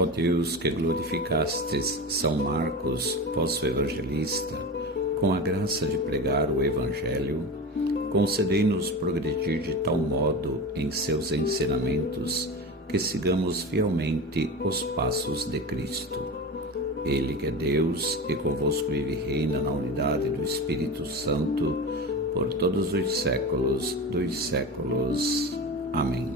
Ó Deus, que glorificastes São Marcos, vosso evangelista, com a graça de pregar o Evangelho, concedei-nos progredir de tal modo em seus ensinamentos que sigamos fielmente os passos de Cristo. Ele que é Deus e convosco vive e reina na unidade do Espírito Santo, por todos os séculos dos séculos. Amém.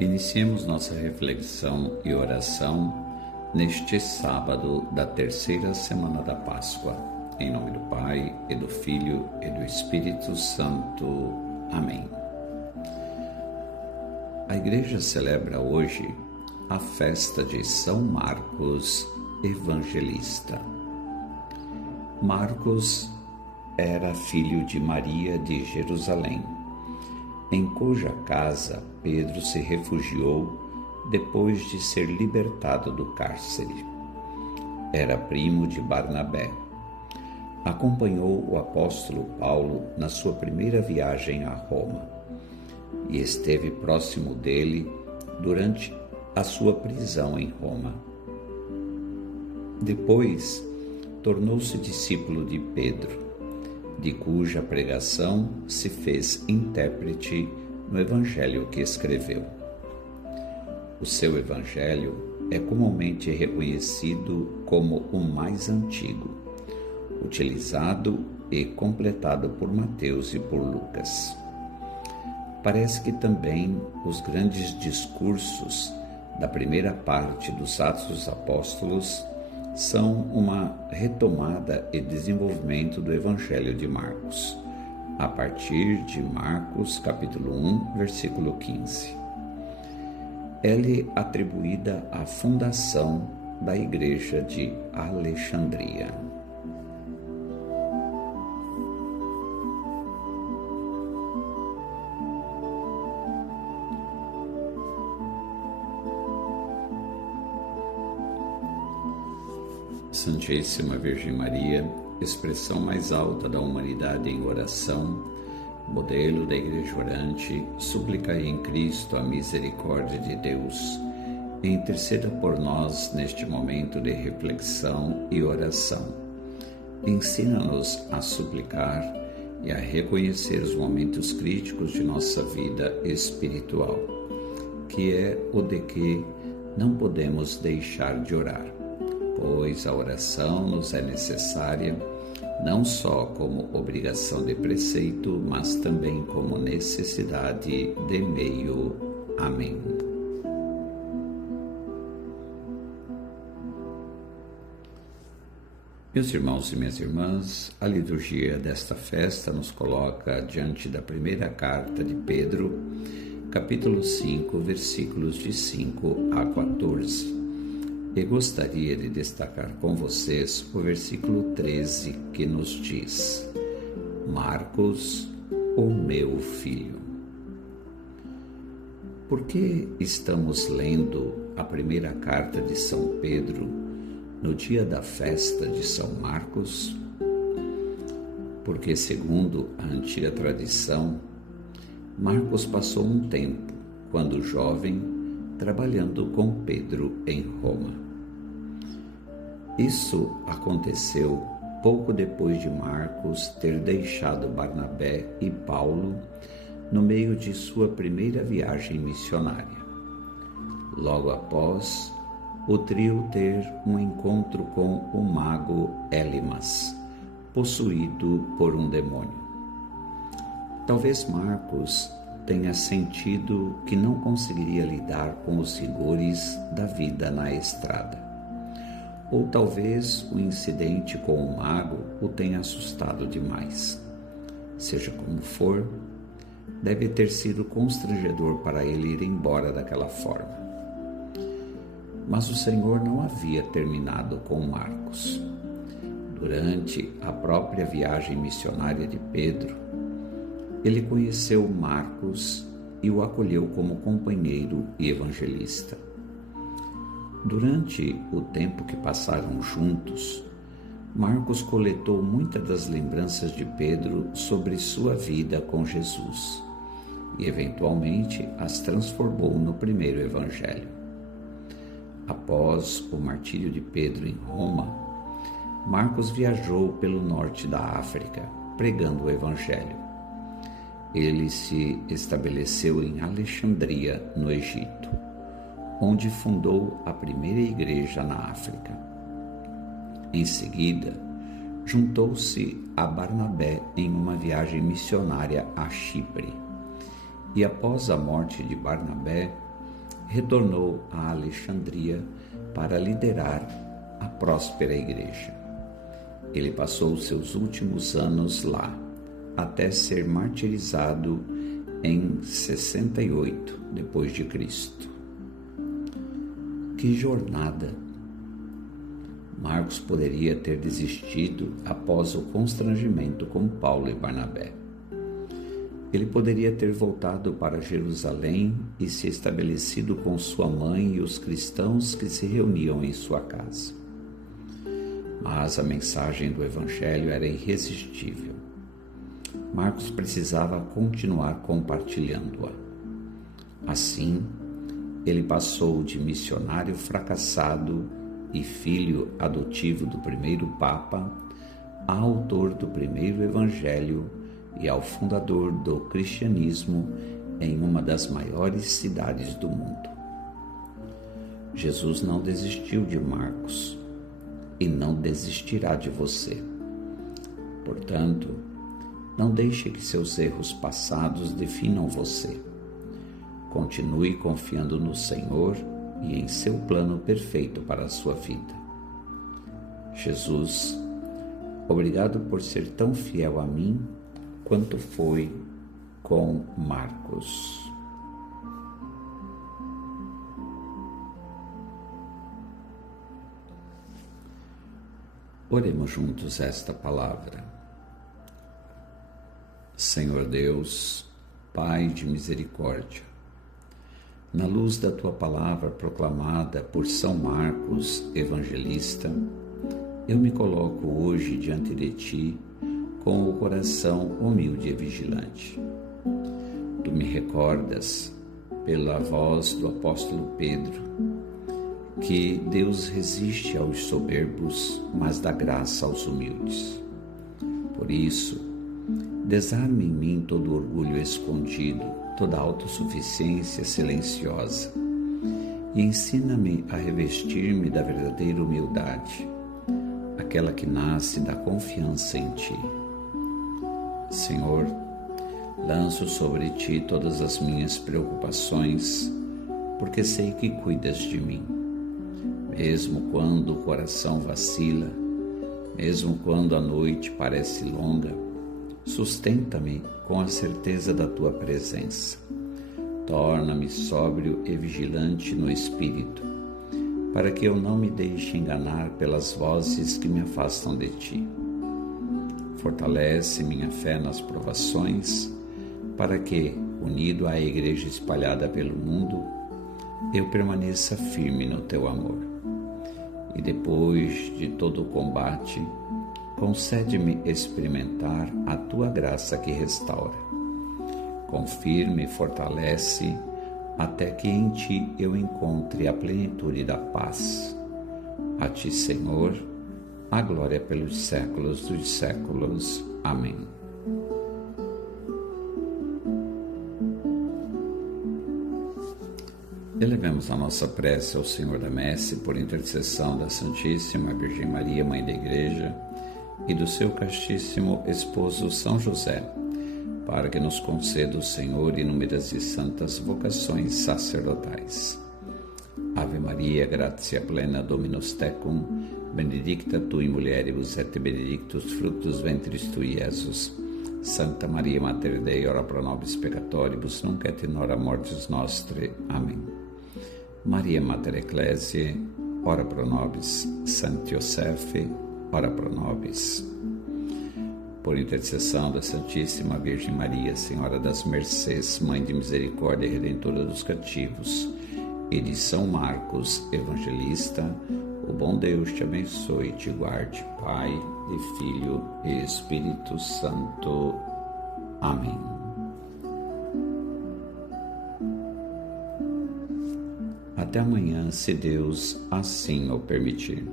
Iniciemos nossa reflexão e oração neste sábado da terceira semana da Páscoa. Em nome do Pai, e do Filho, e do Espírito Santo. Amém. A Igreja celebra hoje a festa de São Marcos Evangelista. Marcos era filho de Maria de Jerusalém, em cuja casa Pedro se refugiou depois de ser libertado do cárcere. Era primo de Barnabé. Acompanhou o apóstolo Paulo na sua primeira viagem a Roma e esteve próximo dele durante a sua prisão em Roma. Depois, tornou-se discípulo de Pedro, de cuja pregação se fez intérprete no Evangelho que escreveu. O seu Evangelho é comumente reconhecido como o mais antigo, utilizado e completado por Mateus e por Lucas. Parece que também os grandes discursos da primeira parte dos Atos dos Apóstolos são uma retomada e desenvolvimento do Evangelho de Marcos, a partir de Marcos capítulo 1, versículo 15. É-lhe atribuída a fundação da Igreja de Alexandria. Santíssima Virgem Maria, expressão mais alta da humanidade em oração, modelo da Igreja orante, suplicai em Cristo a misericórdia de Deus e interceda por nós neste momento de reflexão e oração. Ensina-nos a suplicar e a reconhecer os momentos críticos de nossa vida espiritual, que é o de que não podemos deixar de orar, pois a oração nos é necessária não só como obrigação de preceito, mas também como necessidade de meio. Amém. Meus irmãos e minhas irmãs, a liturgia desta festa nos coloca diante da primeira carta de Pedro, capítulo 5, versículos de 5 a 14. E gostaria de destacar com vocês o versículo 13, que nos diz: Marcos, o meu filho. Por que estamos lendo a primeira carta de São Pedro no dia da festa de São Marcos? Porque, segundo a antiga tradição, Marcos passou um tempo, quando jovem, trabalhando com Pedro em Roma. Isso aconteceu pouco depois de Marcos ter deixado Barnabé e Paulo no meio de sua primeira viagem missionária. Logo após, o trio ter um encontro com o mago Elimas, possuído por um demônio. Talvez Marcos tenha sentido que não conseguiria lidar com os rigores da vida na estrada, ou talvez o incidente com o mago o tenha assustado demais. Seja como for, deve ter sido constrangedor para ele ir embora daquela forma. Mas o Senhor não havia terminado com Marcos. Durante a própria viagem missionária de Pedro, ele conheceu Marcos e o acolheu como companheiro e evangelista. Durante o tempo que passaram juntos, Marcos coletou muitas das lembranças de Pedro sobre sua vida com Jesus e, eventualmente, as transformou no primeiro evangelho. Após o martírio de Pedro em Roma, Marcos viajou pelo norte da África, pregando o evangelho. Ele se estabeleceu em Alexandria, no Egito, onde fundou a primeira igreja na África. Em seguida, juntou-se a Barnabé em uma viagem missionária a Chipre e, após a morte de Barnabé, retornou a Alexandria para liderar a próspera igreja. Ele passou seus últimos anos lá, até ser martirizado em 68 depois de Cristo. Que jornada! Marcos poderia ter desistido após o constrangimento com Paulo e Barnabé. Ele poderia ter voltado para Jerusalém e se estabelecido com sua mãe e os cristãos que se reuniam em sua casa. Mas a mensagem do Evangelho era irresistível. Marcos precisava continuar compartilhando-a. Assim, ele passou de missionário fracassado e filho adotivo do primeiro Papa a autor do primeiro Evangelho e ao fundador do cristianismo em uma das maiores cidades do mundo. Jesus não desistiu de Marcos e não desistirá de você. Portanto, não deixe que seus erros passados definam você. Continue confiando no Senhor e em seu plano perfeito para a sua vida. Jesus, obrigado por ser tão fiel a mim quanto foi com Marcos. Oremos juntos esta palavra. Senhor Deus, Pai de misericórdia, na luz da Tua palavra proclamada por São Marcos, evangelista, eu me coloco hoje diante de Ti com o coração humilde e vigilante. Tu me recordas, pela voz do apóstolo Pedro, que Deus resiste aos soberbos, mas dá graça aos humildes. Por isso, desarme em mim todo orgulho escondido, toda autossuficiência silenciosa, e ensina-me a revestir-me da verdadeira humildade, aquela que nasce da confiança em Ti. Senhor, lanço sobre Ti todas as minhas preocupações, porque sei que cuidas de mim. Mesmo quando o coração vacila, mesmo quando a noite parece longa, sustenta-me com a certeza da Tua presença. Torna-me sóbrio e vigilante no espírito, para que eu não me deixe enganar pelas vozes que me afastam de Ti. Fortalece minha fé nas provações, para que, unido à Igreja espalhada pelo mundo, eu permaneça firme no Teu amor. E depois de todo o combate, concede-me experimentar a Tua graça que restaura. Confirme e fortalece até que em Ti eu encontre a plenitude da paz. A Ti, Senhor, a glória pelos séculos dos séculos. Amém. Elevemos a nossa prece ao Senhor da Messe por intercessão da Santíssima Virgem Maria, Mãe da Igreja, e do seu castíssimo esposo São José, para que nos conceda o Senhor inúmeras e santas vocações sacerdotais. Ave Maria, gratia plena, Dominus tecum, benedicta tu in mulieribus et benedictus fructus ventris tui, Iesus. Santa Maria, Mater Dei, ora pro nobis peccatoribus, nunc et in hora mortis nostre. Amém. Maria, Mater Ecclesiae, ora pro nobis. Santo Iosefe, ora pro nobis. Por intercessão da Santíssima Virgem Maria, Senhora das Mercês, Mãe de Misericórdia e Redentora dos cativos, e de São Marcos, Evangelista, o bom Deus te abençoe e te guarde, Pai, e Filho e Espírito Santo. Amém. Até amanhã, se Deus assim o permitir.